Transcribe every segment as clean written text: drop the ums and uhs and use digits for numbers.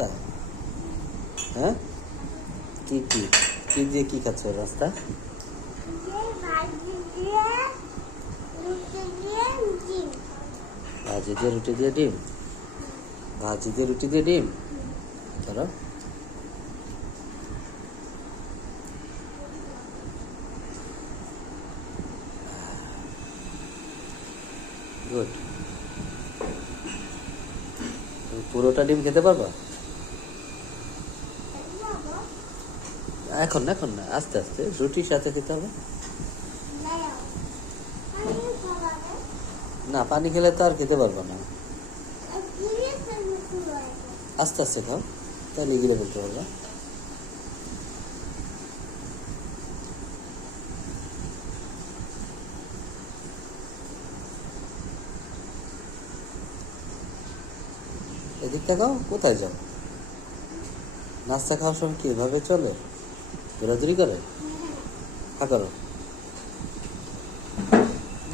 রাস্তা? হ্যাঁ, কি কি কি দিয়ে কি খাচ্ছ রাস্তা? ভাজি দিয়ে রুটি দিয়ে ডিম? ভাজি দিয়ে রুটি দিয়ে ডিম ধরো। গুড। তুমি পুরোটা ডিম খেতে পারবা? এখন না, এখন না, আস্তে আস্তে রুটির সাথে খেতে হবে। না, পানি খেলে তো আর খেতে পারবা না। আস্তে আস্তে খাও, তাহলে গিলে ফেলতে পারবা। এদিক তাকাও, কোথায় যাও? নাস্তা খাওয়ার সময় কি এভাবে চলে? দৌড়াদৌড়ি করে? হা করো।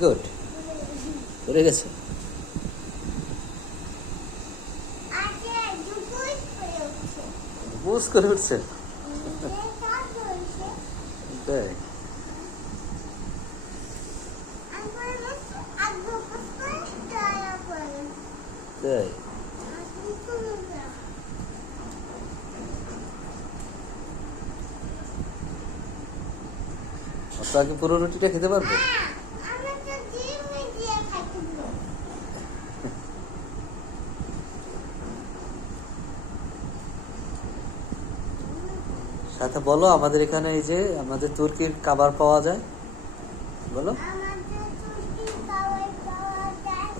গুড। পড়ে গেছে? বুঝ করে উঠছে? তাই? তাই? অত আগে পুরো রুটিটা খেতে পারবে? সাথে বলো, আমাদের এখানে এই যে আমাদের তুর্কির খাবার পাওয়া যায়, বলো।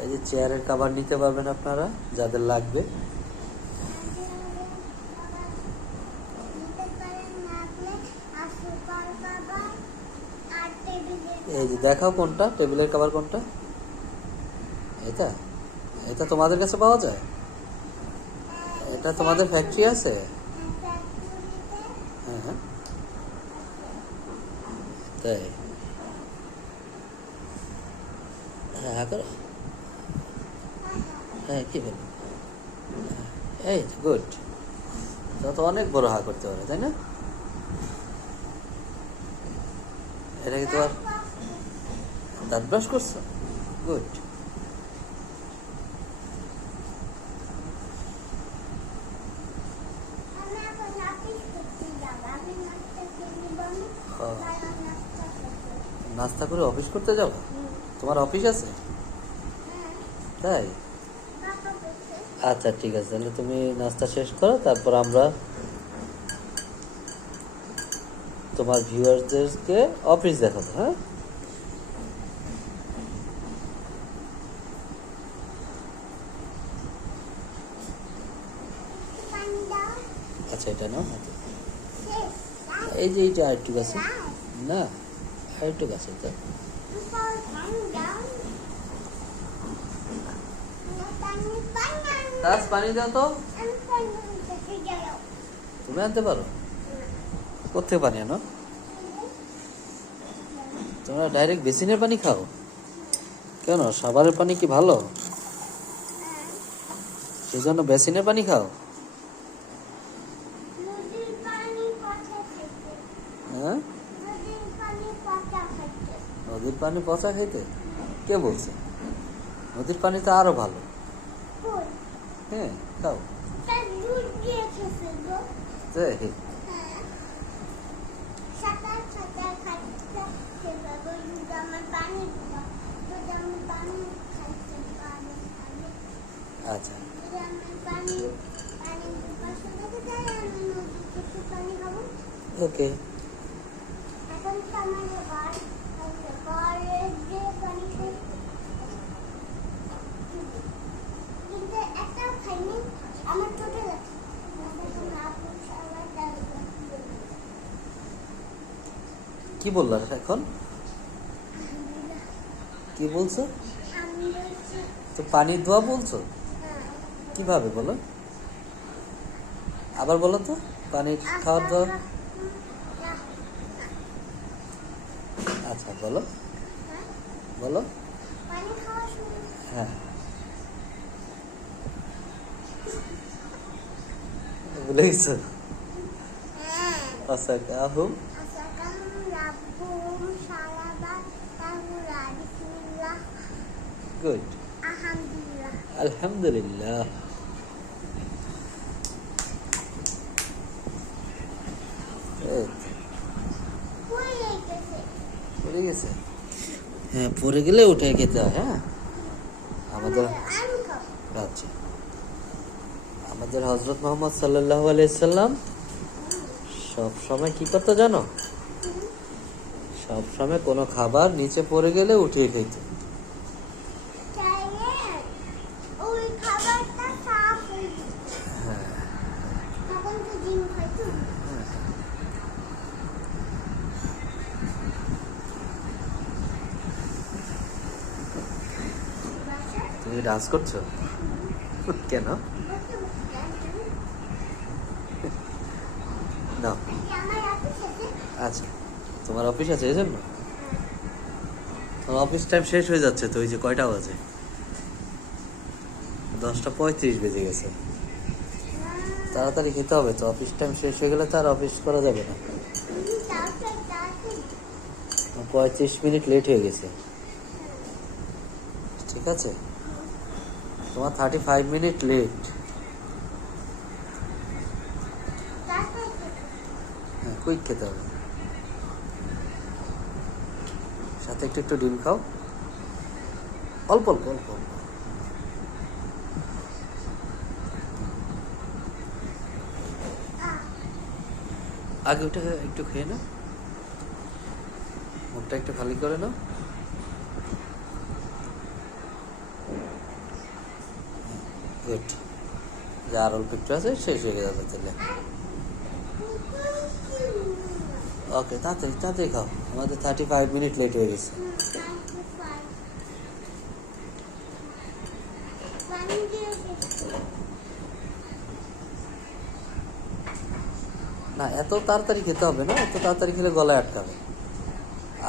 এই যে চেয়ারের খাবার নিতে পারবেন আপনারা, যাদের লাগবে। এই যে দেখাও কোনটা টেবিলের খাবার, কোনটা? এটা? এটা তোমাদের কাছে পাওয়া যায়? এটা তোমাদের ফ্যাক্টরি আছে? হ্যাঁ হ্যাঁ। তাই? হ্যাঁ, হ্যাঁ করো। হ্যাঁ, কি বল? এই গুড। তো অনেক বড় হা করতে পারে, তাই না? এটা কি তোমার দাঁত ব্রাশ করছো? গুড। নাস্তা করে অফিস করতে যাবো? তোমার অফিস আছে? তাই? আচ্ছা ঠিক আছে, তাহলে তুমি নাস্তা শেষ করো, তারপর আমরা তোমার ভিউয়ারদেরকে অফিস দেখাবো। হ্যাঁ, আচ্ছা এটা নাও হাতে। এই যে এইটা আরেকটু আছে না, আরেকটু আছে তো। তাজ পানি দাও তো। তুমি আনতে পারো? কোথেকে পানি আনো? তোমরা ডাইরেক্ট বেসিনের পানি খাও কেন? সাভারের পানি কি ভালো? সেই জন্য বেসিনের পানি খাও? হ্যাঁ, নদীর পানি পচা খাইতে? কে বলছে? নদীর পানি তো আরো ভালো। হ্যাঁ, খাও। তাই? আচ্ছা ওকে। কি বললা এখন? কি বলছো? তো পানির দোয়া বলছো? কিভাবে বলো? আবার বলো তো, পানির খাওয়ার দোয়া। আচ্ছা বলো, বলো। হ্যাঁ, ভুলে গেছো? হ্যাঁ। আসাকাহুম আসাকাহুম রাব্বুহুম সালাবান তাহুরা বিসমিল্লাহ গুড। আলহামদুলিল্লাহ। আলহামদুলিল্লাহ। এই তো, পড়ে গেছে। পড়ে গেছে। হ্যাঁ, পড়ে গেলে উঠে খেতে হয়। হ্যাঁ, আমাদের আমি খাবো। আচ্ছা, আমাদের হজরত মোহাম্মদ সাল্লাল্লাহু আলাইহি সাল্লাম সব সময় কি করতো জানো? সব সময় কোনো খাবার নিচে পড়ে গেলে উঠিয়ে খেত। চাইলে ওই খাবারটা সাফ হয়ে যেত। হ্যাঁ, তখন তো ডিম খাইতো। তুমি ডান্স করছো কেন? না, আমার অফিস আছে। আচ্ছা, তোমার অফিস আছে এই জন্য? তোমার অফিস টাইম শেষ হয়ে যাচ্ছে তো। ওই যে কয়টা বাজে? 10:35 বেজে গেছে। তাড়াতাড়ি খেতে হবে তো, অফিস টাইম শেষ হয়ে গেলে তো আর অফিস করা যাবে না। 35 মিনিট লেট হয়ে গেছে। ঠিক আছে, তোমার 35 মিনিট লেট। হ্যাঁ, কুইক খেতে হবে। সাথে একটু একটু ডিম খাও, অল্প অল্প অল্প অল্প। আগে ওটা একটু খেয়ে নাও, মুখটা একটু খালি করে নাও। গুড। যা আর অল্প একটু আছে, শেষ হয়ে যাবে তাহলে। ওকে, তাড়াতাড়ি তাড়াতাড়ি খাও, আমাদের 35 মিনিট লেট হয়ে গেছে। না, এত তাড়াতাড়ি খেতে হবে না, এত তাড়াতাড়ি খেলে গলায় আটকাবে।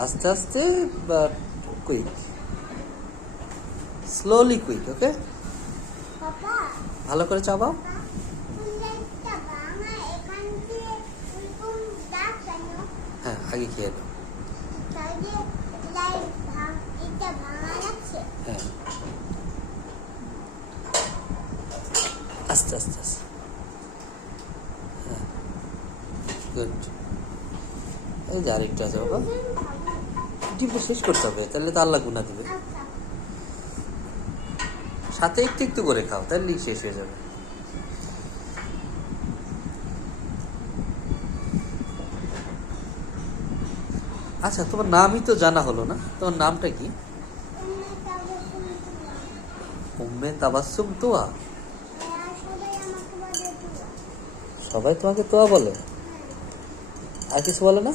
আস্তে আস্তে, বাট কুইক, স্লোলি কুইক। ওকে, ভালো করে চাবাও। হ্যাঁ, আগে খেয়ে নাও। হ্যাঁ, আস্তে আস্তে আস্তে। হ্যাঁ, গুড। এই যে আরেকটা আছে বাবা, ডিমটা শেষ করতে হবে, তাহলে তো আল্লাহ গুনাহ দিবে। সাথে একটু একটু করে খাও, তাহলেই শেষ হয়ে যাবে। আচ্ছা, তোমার নামই তো জানা হলো না, তোমার নামটা কি? উম্মে তাবাসসুম তোয়া। সবাই তোমাকে তোয়া বলে, আর কিছু বলে না?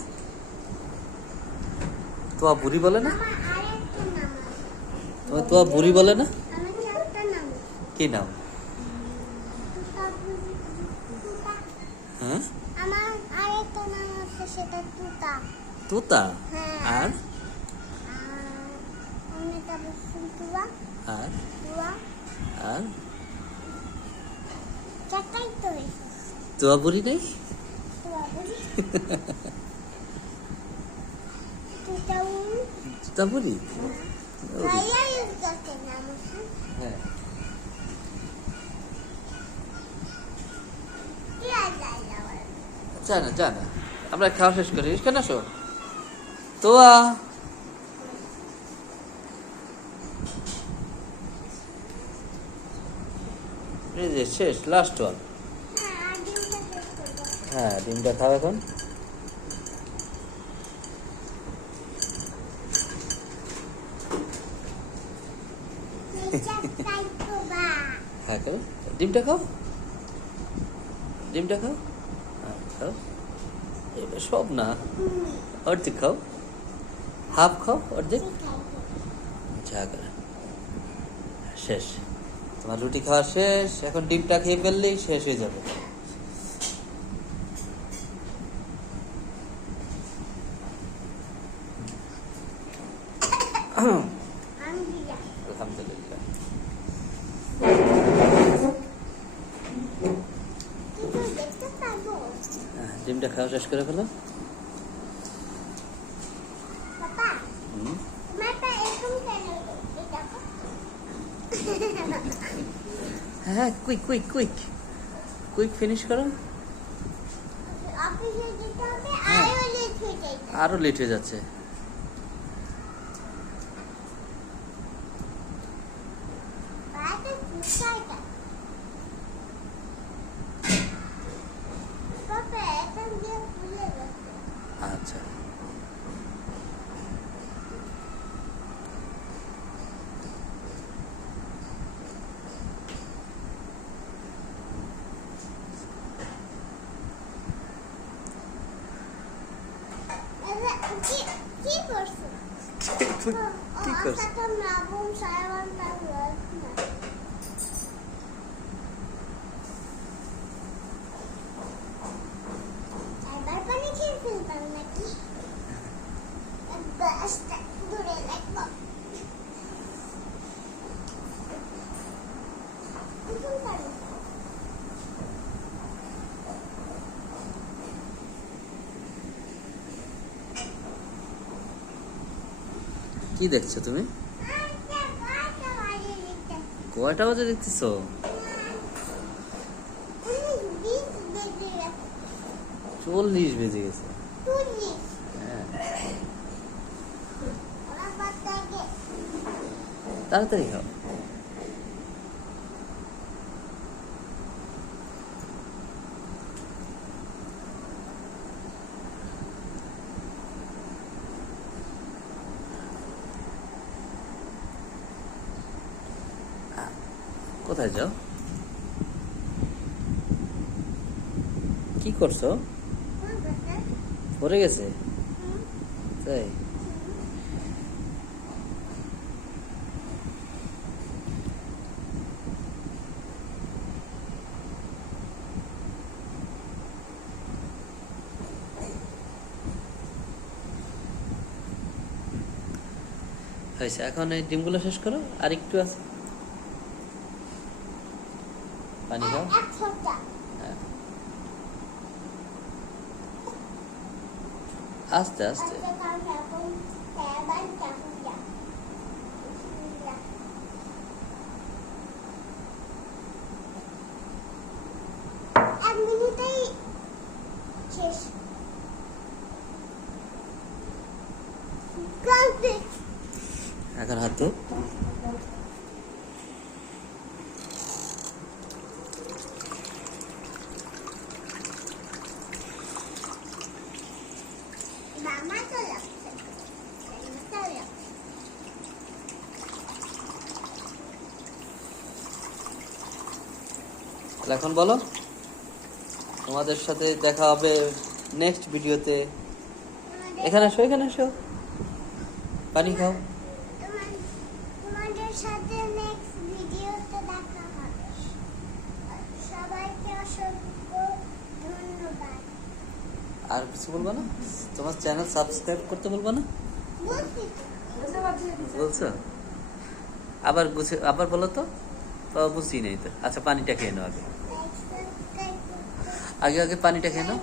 তোয়া বুড়ি বলে না? তোমার তোয়া বুড়ি বলে না? কি নাম? হ্যাঁ, আমার আরেকটা নাম আছে, সেটা তুতা। তোতা? হ্যাঁ। আর তুয়া আর তুয়া আর চারটাই তো হয়েছে। তোয়া বুড়ি নেই? তুয়া বলি তুতা তোতা বুড়ি? ভাইয়া ইউজ করতে নাম আছে। হ্যাঁ, কি আর যাই যাওয়ার। জানা জানা, আমরা খাওয়া শেষ করি। কেন আসো তোয়া? এই যে শেষ, লাস্ট ওয়ান। হ্যাঁ, আর ডিমটা শেষ করবো। হ্যাঁ, ডিমটা খাও এখন। চারটাই তো বা। হ্যাঁ, খাও, ডিমটা খাও, ডিমটা খাও। হ্যাঁ, খাও। এটা সব না, অর্ধেক খাও, হাফ খাও, অর্ধেক। যা করে শেষ, তোমার রুটি খাওয়া শেষ। এখন ডিমটা খেয়ে ফেললেই শেষ হয়ে যাবে। আলহামদুলিল্লাহ। দেখতে পারবো? হ্যাঁ, ডিমটা খাওয়া শেষ করে ফেলো। পাপা, হুম। তোমার পা এরকম কেন? এই দেখো। হ্যাঁ, quick quick quick quick finish করো। অফিসে যেতে হবে, হ্যাঁ। আরো লেট হয়ে যাইতে। আরো লেট হয়ে যাচ্ছে। পাটা ফুসকাটা। পাপা, এটা দিয়ে ফুলে গেছে। আচ্ছা, এটা কি করছো? কি করছ? আসাটা মাবুম সায়ওয়ানটা না। এবার পানি খেয়ে ফেলতাম নাকি? গ্লাসটা দূরে রাখবো। এখন পানি। কি দেখছো তুমি? কয়টা বাজে দেখতেছো? 40 বেজে গেছে। হ্যাঁ, তাড়াতাড়ি খাও। কোথায় যাও? কি করছো? পড়ে গেছে তাই? হয়েছে, এখন এই ডিমগুলো শেষ করো, আর একটু আছে। পানি খাও। হ্যাঁ, আস্তে আস্তে। এক মিনিটেই শেষ। এখন হাত ধো। মামা তো লাগছে। তাহলে এখন বলো, তোমাদের সাথে দেখা হবে নেক্সট ভিডিওতে। এখানে এসো, এখানে এসো, পানি খাও। তোমাদের সাথে নেক্সট ভিডিওতে দেখা হবে। সবাইকে অসংখ্য ধন্যবাদ। আর কিছু বলবো না? তোমার চ্যানেল সাবস্ক্রাইব করতে বলবো না? বলছি তো। বলছো? আবার আবার বলো তো। বুঝছি নাই তো। আচ্ছা, পানিটা খেয়ে নাও আগে। Like, subscribe করতে। আগে আগে পানিটা খেয়ে নাও।